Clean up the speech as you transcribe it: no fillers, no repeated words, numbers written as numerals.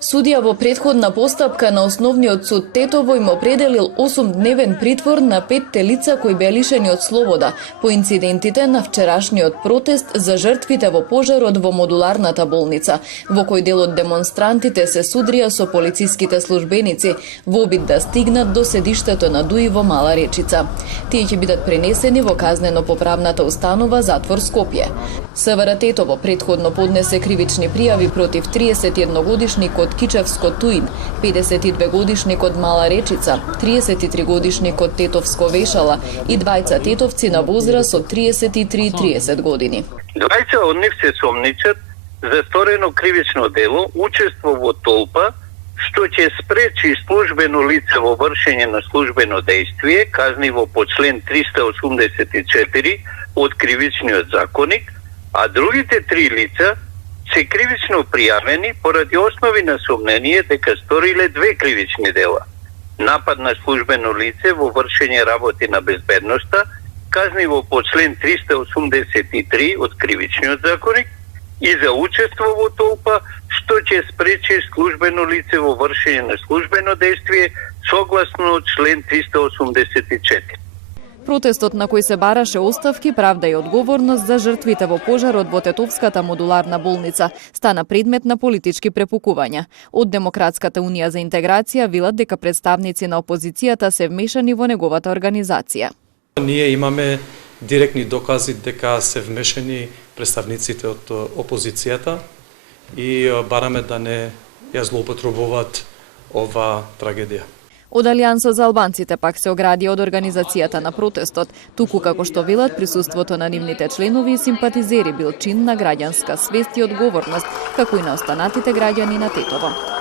Судија во претходна постапка на Основниот суд Тетово им определил 8-дневен притвор на 5 лица кои беа лишени од слобода по инцидентите на вчерашниот протест за жртвите во пожарот во модуларната болница, во кој дел од демонстрантите се судрија со полициските службеници во обид да стигнат до седиштето на ДУИ во Мала Речица. Тие ќе бидат пренесени во казнено-поправната установа затвор Скопје. СВР Тетово претходно поднесе кривични пријави против 31-годишник од Кичевско Туин, 52-годишник од Мала Речица, 33-годишник од Тетовско Вешала и двајца тетовци на возраст од 33 и 30 години. Двајца од нив се сомничат за сторено кривично дело учество во толпа, што ќе спречи службено лице во вршење на службено дејствие, казниво по член 384 од Кривичниот законник, а другите три лица се кривично пријавени поради основи на сомнение дека сториле две кривични дела. Напад на службено лице во вршење работи на безбедноста, казниво по член 383 од Кривичниот законник, и за учество во толпа, што ќе спречи службено лице во вршење на службено дејствие согласно член 384. Протестот на кој се бараше оставки, правда и одговорност за жртвите во пожарот во Тетовската модуларна болница стана предмет на политички препукувања. Од Демократската унија за интеграција велат дека представници на опозицијата се вмешани во неговата организација. Ние имаме директни докази дека се вмешани представниците од опозицијата и бараме да не ја злоупотребуваат ова трагедија. Од Алијанса за албанците пак се оградија од организацијата на протестот, туку како што велат присуството на нивните членови и симпатизери бил чин на граѓанска свест и одговорност, како и на останатите граѓани на Тетово.